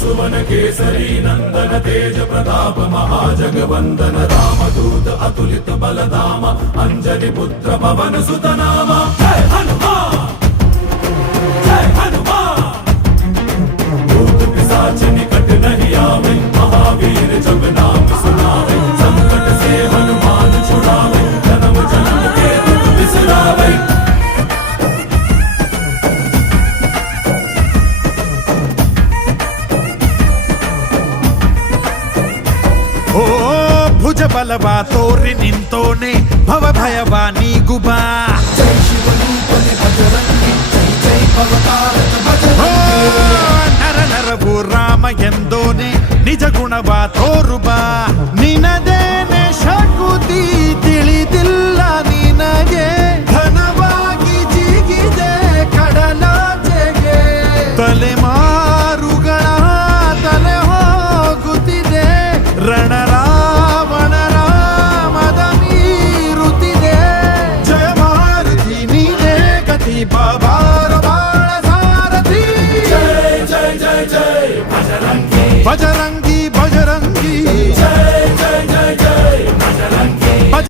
सुवन केसरी नंदन तेज प्रताप महाजगवंदन रामदूत अतुलित बलधाम अंजनी पुत्र पवन सुत नाम जय हनुमान जय हनुमान। भूत पिशाच निकट नहीं आवे महावीर जब नाम सुनावे संकट से हनुमान छुड़ावे जन्म जन्म के दुख बिसरावे। ಓ ಭುಜ ಬಲವಾ ತೋರಿ ನಿಂತೋನೆ ಭವ ಭಯವಾ ನೀಗುಬಾ ನರ ನರವು ರಾಮ ಎಂದೋನೆ ನಿಜ ಗುಣವಾ ತೋರುಬಾ ನಿನದೇನೆ ಶಕುತಿ ತಿಳಿದಿಲ್ಲ ನಿನಗೆ ಘನವಾಗಿ ಜಿಗಿದೆ ಕಡಲಾಚೆಗೆ ತಲೆಮಾರುಗಳ ತಲೆ ಹೋಗುತ್ತಿದೆ ರಣರಾವಣ ರಾಮದ ಮೀರುತ್ತಿದೆ ಜಯ ಮಾರುತಿ ನೀನೇ ಗತಿ ಬಾಬಾರ ಬಾಳ ಸಾರಥಿ जय जय जय जय बजरंगी ಬಜರಂಗ